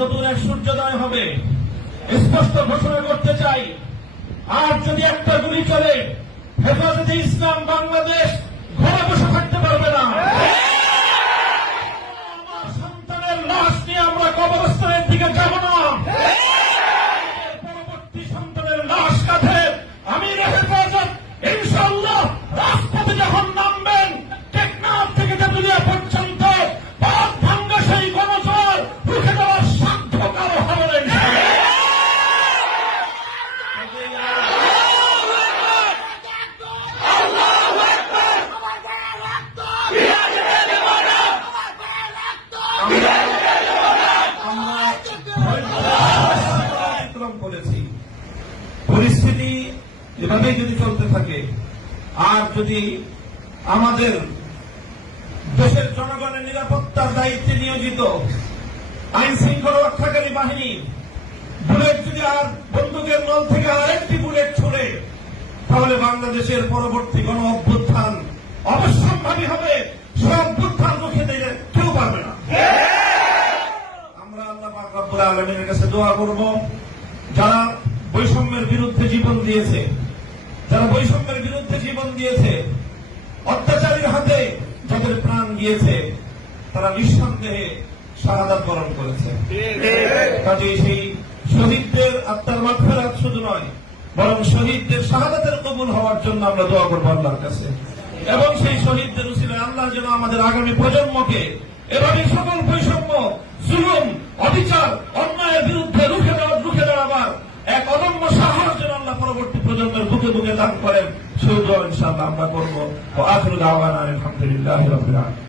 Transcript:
নতুন এক সূর্যোদয় হবে, স্পষ্ট ঘোষণা করতে চাই। আর যদি একটা গুলি চলে, হেফাজতে ইসলাম বাংলাদেশ ঘরে বসে থাকতে পারবে না। আমার সন্তানের লাশ নিয়ে আমরা কবরস্থানের দিকে যাব না। পরবর্তী সন্তানের লাশ কাঁধে আমির হেফাজত ইনশাআল্লাহ রাজপথে যখন নামবেন, টেকনাফ থেকে তেঁতুলিয়া পর্যন্ত পথ ভাঙ্গা সেই গণজোয়ার রুখে দেওয়ার সাধ্য কারো হবে না। পরিস্থিতি এভাবেই যদি চলতে থাকে, আর যদি আমাদের দেশের জনগণের নিরাপত্তার দায়িত্বে নিয়োজিত আইন শৃঙ্খলা রক্ষাকারী বাহিনী বুলেট যদি আর বন্দুকের নল থেকে আরেকটি বুলেট ছুড়ে, তাহলে বাংলাদেশের পরবর্তী গণ অভ্যুত্থান অবশ্যম্ভাবী হবে। সে অভ্যুত্থান রুখে দিলে কেউ পারবে না। আমরা আল্লাহ পাক রব্বুল আলামিনের কাছে দোয়া করব, যারা বৈষম্যের বিরুদ্ধে জীবন দিয়েছে, অত্যাচারীর হাতে যাদের প্রাণ গিয়েছে, তারা নিঃসন্দেহে শাহাদাত বরণ করেছে। কাজে সেই শহীদদের আত্মার মাগফিরাত শুধু নয়, বরং শহীদদের শাহাদাতের কবুল হওয়ার জন্য আমরা দোয়া করবো আল্লাহর কাছে। এবং সেই শহীদদের উসিলায় আল্লাহ যেন আমাদের আগামী প্রজন্মকে এভাবে সকল বৈষম্য, জুলুম, অবিচার, অন্যায়ের বিরুদ্ধে রুখে দাঁড়াবার এক অদম্য সাহস যেন আল্লাহ পরবর্তী প্রজন্মের বুকে বুকে দান করেন, সেই দোয়া ইনশাআল্লাহ আমরা করবো। আখিরু দাওয়ানা আলহামদুলিল্লাহি রাব্বিল আলামিন।